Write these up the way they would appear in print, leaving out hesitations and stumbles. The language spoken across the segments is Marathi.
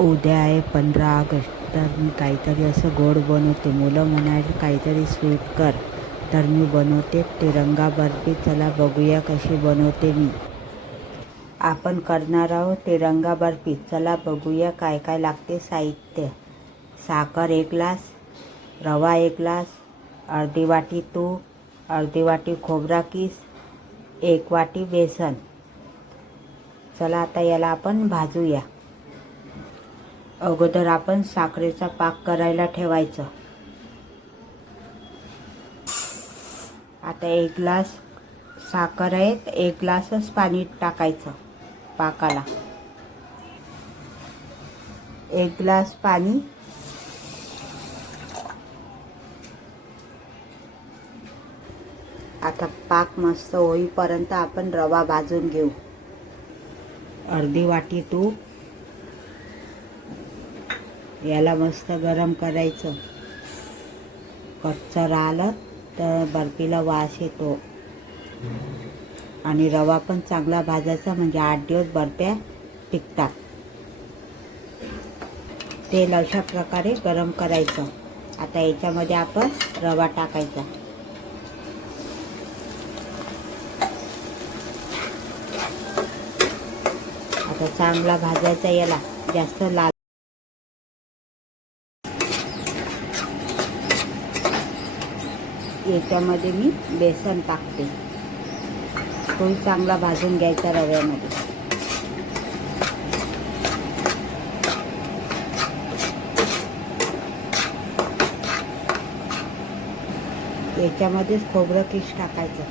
उद्या आहे 15 ऑगस्ट. तर मी काहीतरी असं गोड बनवते. मुलं म्हणाले काहीतरी स्वीट कर, तर मी बनवते तिरंगा बर्फी. चला बघूया कशी बनवते मी. आपण करणार आहोत तिरंगा बर्फी. चला बघूया काय काय लागते साहित्य. साखर 1 ग्लास, रवा 1 ग्लास, अर्धी वाटी तूप, अर्धी वाटी खोबरा कीस, 1 वाटी बेसन. चला आता याला आपण भाजूया. अगोदर आपण साखरेचा पाक करायला ठेवायचं. आता 1 ग्लास साखर आहे, 1 ग्लासच पाणी टाकायचं पाकाला. 1 ग्लास पाणी. आता पाक मस्त होईपर्यंत आपण रवा भाजून घेऊ. अर्धी वाटी तूप. याला मस्त गरम करायचं. कच्चं राहिलं तर बर्फीला वास येतो. आणि रवा पण चांगला भाजायचा, म्हणजे 8 दिवस बर्फ्या टिकतात. तेल अशा प्रकारे गरम करायचं. आता याच्यामध्ये आपण रवा टाकायचा. आता चांगला भाजायचा याला, जास्त लाल. याच्यामध्ये मी बेसन टाकते. तोही चांगला भाजून घ्यायचा रव्यामध्ये. याच्यामध्येच खोबरं कीस टाकायचं.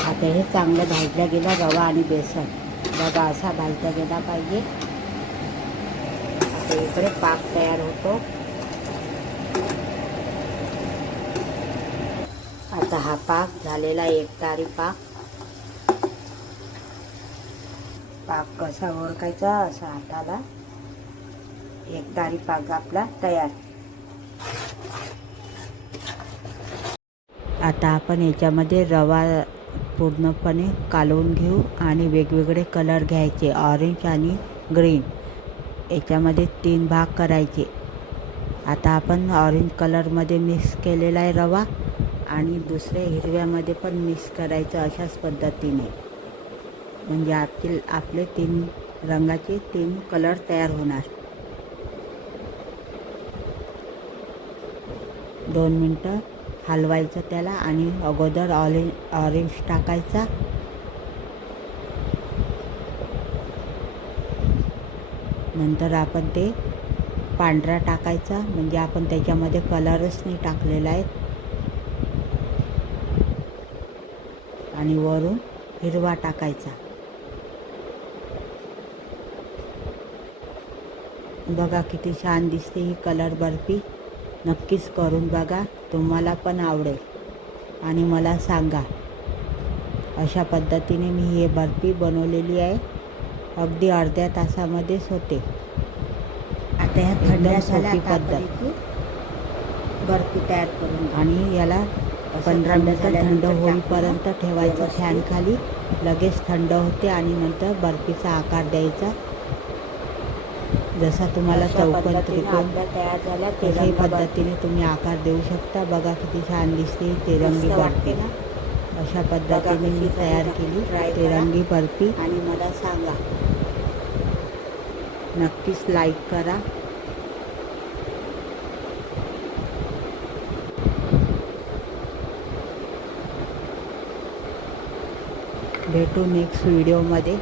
आता हे चांगलं भाजलं गेलं रवा आणि बेसन. बघा असा भाजला गेला पाहिजे. आता इकडे पाक तयार होतो. आता हा पाक झालेला एकतारी पाक. पाक कसा ओळखायचा, असा हाताला. एकतारी पाक आपला तयार. आता आपण याच्यामध्ये रवा पूर्णपणे कालवून घेऊ आणि वेगवेगळे कलर घ्यायचे, ऑरेंज आणि ग्रीन. याच्यामध्ये 3 भाग करायचे. आता आपण ऑरेंज कलरमध्ये मिक्स केलेला आहे रवा, आणि दुसऱ्या हिरव्यामध्ये पण मिक्स करायचं. अशाच पद्धतीने, म्हणजे आपले 3 रंगाचे 3 कलर तयार होणार. 2 मिनटं हलवायचं त्याला. आणि अगोदर ऑरेंज टाकायचा. नंतर आपण ते पांढरा टाकायचा, म्हणजे आपण त्याच्यामध्ये कलरच नाही टाकलेला आहे. आणि वरून हिरवा टाकायचा. बघा किती छान दिसते ही कलर बर्फी. नक्कीच करून बघा, तुम्हाला पण आवडेल. आणि मला सांगा. अशा पद्धतीने मी ही बर्फी बनवलेली आहे. अगदी अर्ध्या तासामध्येच होते. आता ह्या थंड सोपी पद्धत बर्फी तयार करून. आणि याला 15 मिनिटं थंड होईपर्यंत ठेवायचं फॅन खाली. लगेच थंड होते आणि नंतर बर्फीचा आकार द्यायचा. जसा तुम्हाला चौकोन, त्रिकोण तयार झाला तशाही पद्धतीने तुम्ही आकार देऊ शकता. बघा किती छान दिसते तिरंगी बर्फी. अशा पद्धतीने मी तयार केली तिरंगी बर्फी. आणि मला सांगा. नक्कीच लाईक करा. भेटू नेक्स्ट व्हिडिओमध्ये.